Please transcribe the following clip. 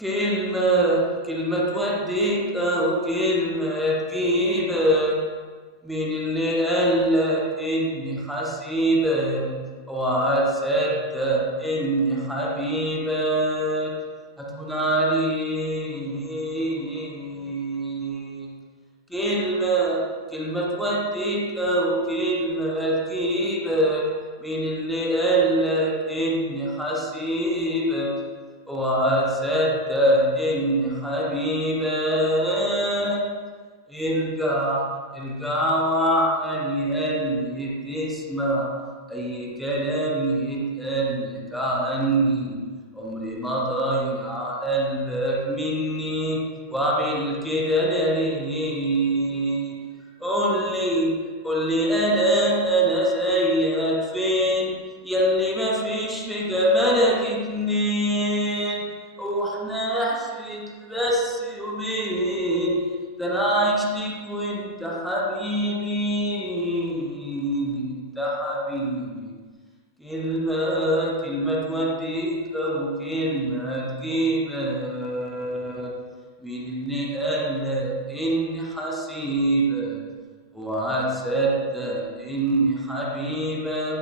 كلمة توديك أو كلمة تجيبك. مين اللي قالك إني حسيبك؟ اوعى تصدق إني حبيبك هتهون عليك. كلمة توديك أو كلمة تجيبك. مين اللي قالك إني حسيبك؟ اوعى تصدق إني حبيبك. ارجع وعقل ياللي بتسمع أي كلام يتقالك عني. عمري ما ضيع قلبك مني وأعمل كده أنا ليه؟ قولي أنا زيك فين؟ ياللي مفيش في جمالك اتنين. واحنا عشرة بس يومين، ده انا عايش ليك وانت حبيبي، انت حبيبي. كلمة توديك أو كلمة تجيبك. مين اللي قالك إني حسيبك؟ اوعى تصدق إني حبيبك